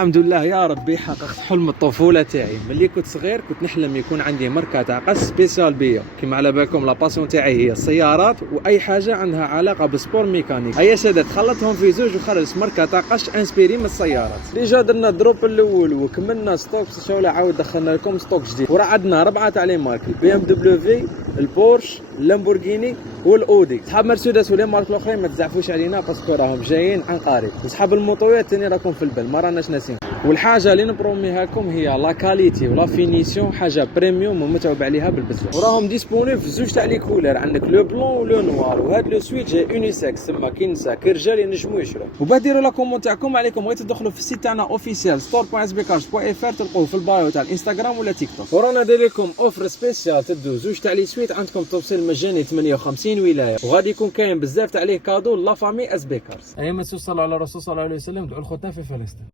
الحمد لله يا ربي حققت حلم الطفوله تاعي. ملي كنت صغير كنت نحلم يكون عندي ماركه تاع قش سبيسيال بيا. كيما على بالكم لا باسيون تاعي هي السيارات واي حاجه عندها علاقه بالسبور ميكانيك. هيا شادات خلطهم في زوج وخرجت ماركه تاع قش انسبيري من السيارات. ديجا درنا الدروب الاول وكملنا ستوك شاولا عاود دخلنا لكم ستوك جديد وراه عندنا 4 تاع لي مارك: البي ام دبليو، البورش، اللامبورغيني والاودي. صحاب مرسيدس ولي مارك الاخرين ما تزعفوش علينا باسكو راهم جايين عن قريب. وصحاب الموطويات ثاني راكم في البال ما راناش ناسين. والحاجه اللي نبروميها لكم هي لا كاليتي ولا فينيسيون، حاجه بريميوم ومتعوب عليها بالبزاف. وراهم ديسبونيبل في زوج تاع لي كولر، عندك لو بلون ولو نوار. وهاد لو سويت جاي يونيسكس تما كي نسا كي رجال ينجموا يشرو. وباه ديروا لا كومون تاعكم عليكم بغيتو تدخلوا في السيت تاعنا اوفيسيال store.sbcars.fr تلقوه في البايو تاع الانستغرام ولا تيك توك. ورانا داير لكم اوفر سبيسيال تدو زوج تاع لي سويت عندكم توصيل مجاني 58 ولايه، وغادي يكون كاين بزاف تاع ليه كادو لا فامي اس بي كارز. ايما صلوا على الرسول صلى الله عليه وسلم، دعوا الخوتنا في فلسطين.